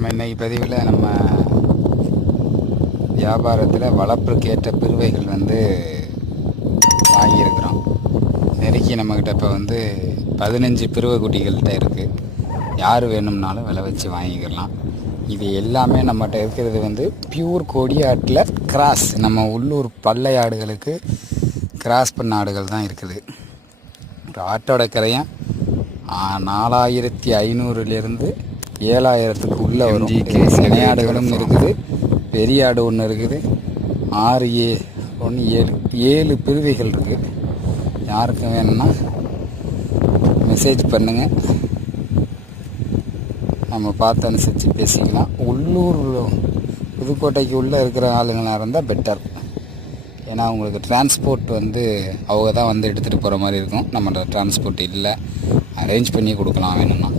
நம்ம இன்றைக்கி பதிவில் நம்ம வியாபாரத்தில் வளர்ப்புக்கேற்ற பிறவைகள் வாங்கியிருக்கிறோம். நெருக்கி நம்மக்கிட்ட இப்போ 15 பிறவை குட்டிகள்கிட்ட இருக்குது. யார் வேணும்னாலும் விலை வச்சு வாங்கிக்கலாம். இது எல்லாமே நம்மகிட்ட இருக்கிறது பியூர் கொடியாட்டில் கிராஸ், நம்ம உள்ளூர் பல்லை ஆடுகளுக்கு கிராஸ் பண்ண ஆடுகள் தான் இருக்குது. இப்போ ஆட்டோட கரையும் 4500லேருந்து 7000க்கு உள்ளே வரும். சினையாடுகளும் இருக்குது, பெரிய ஆடு ஒன்று இருக்குது, 7 பிறவைகள் இருக்குது. யாருக்கும் வேணும்னா மெசேஜ் பண்ணுங்கள், நம்ம பார்த்து அனுசரித்து பேசிக்கலாம். உள்ளூர் புதுக்கோட்டைக்கு உள்ளே இருக்கிற ஆளுங்களாக இருந்தால் பெட்டர். ஏன்னா அவங்களுக்கு டிரான்ஸ்போர்ட் அவங்க தான் எடுத்துகிட்டு போகிற மாதிரி இருக்கும். நம்மளோட டிரான்ஸ்போர்ட் இல்லை, அரேஞ்ச் பண்ணி கொடுக்கலாம் வேணும்னா.